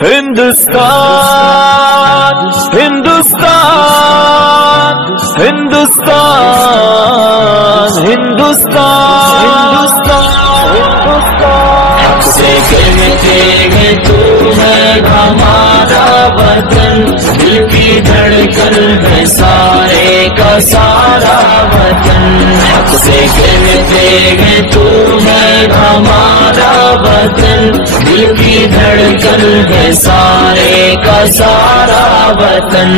ہندوستان ہندوستان ہندوستان ہندوستان حق سے کہتے ہیں تو ہے ہمارا وطن، دل کی دھڑکن ہے سارے کا سارا وطن۔ حق سے کہتے ہیں تو ہے ہمارا وطن، دل کی دھڑکن ہے سارے کا سارا وطن۔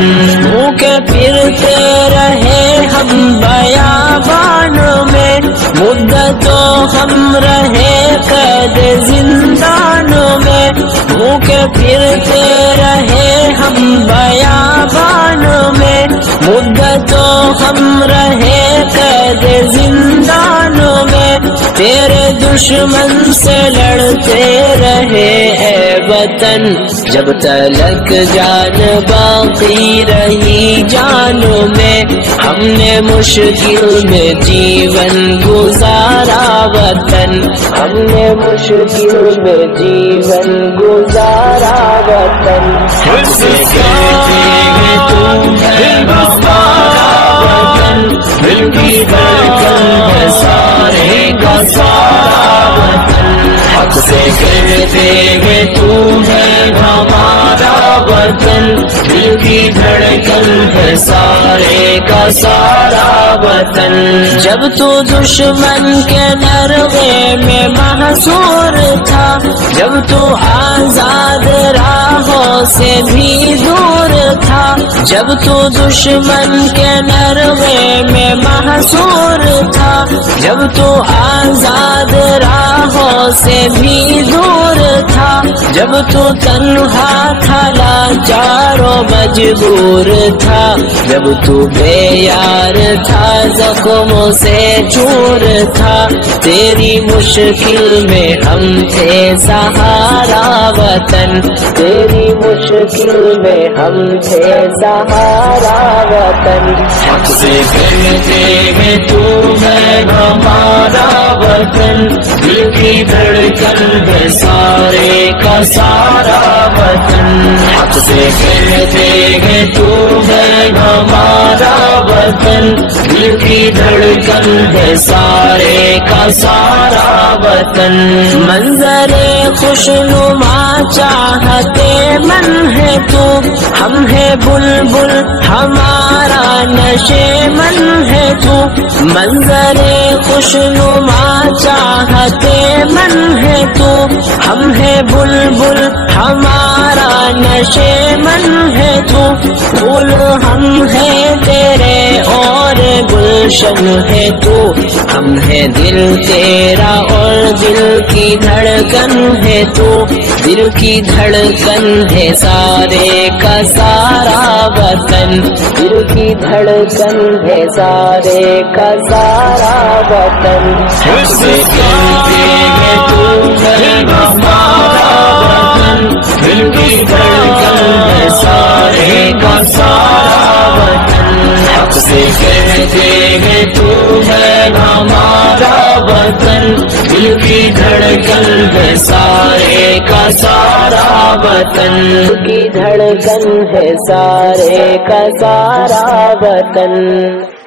بھوکے پھرتے رہے ہم بیابان میں، مدتوں ہم رہے قید زندان میں۔ بھوکے پھرتے رہے ہم بیابان میں، مدتوں ہم رہے قید زندان میں۔ تیرے دشمن سے لڑتے رہے اے وطن، جب تلک جان باقی رہی جان میں۔ ہم نے مشکل میں جیون گزارا وطن، ہم نے مشکل میں جیون گزارا وطن۔ حق سے کہتے ہیں تم ہے ہمارا وطن، دل کی دھڑکن ہے سارے کا سارا وطن۔ حق سے کہتے ہیں تم ہے ہمارا وطن، دل کی دھڑکن ہے سارے کا سارا وطن۔ جب تو دشمن کے نرغے میں محصور تھا، جب تو آزاد راہوں سے بھی دور تھا، جب تو دشمن کے نرغے میں محصور تھا، جب تو آزاد راہوں سے بھی دور تھا، جب تو تنہا تھا لاچار و مجبور تھا، جب تو بے یار تھا زخموں سے چور تھا، تیری مشکل میں ہم تھے سہارا وطن، تیری مشکل میں ہم تھے سہارا وطن۔ حق سے کہتے ہیں تو ہے ہمارا وطن، دل کی دھڑکن ہے سارے کا سارا وطن۔ حق سے کہتے ہیں تو ہے ہمارا وطن، دل کی دھڑکن ہے سارے کا سارا وطن۔ منظر خوشنما چاہتے من ہے تو، ہم ہے بلبل ہمارا نشے من ہے تو۔ منظر خوشنما چاہتے من ہے تو، ہم ہے بلبل ہمارا نشے من ہے تو۔ پھول ہم ہے تیرے اور گلشن ہے تو، ہم ہے دل تیرا اور دل کی دھڑکن ہے تو۔ دل کی دھڑکن ہے سارے کا سارا وطن، دل کی دھڑکن ہے سارے کا سارا وطن۔ حق سے کہتے ہیں تو ہے ہمارا وطن، دل کی دھڑکن ہے سارے کا سارا وطن۔ حق سے کہتے ہیں تو ہے ہمارا وطن، دل کی دھڑکن ہے سارے کا سارا وطن۔ دل کی دھڑکن ہے سارے کا سارا وطن۔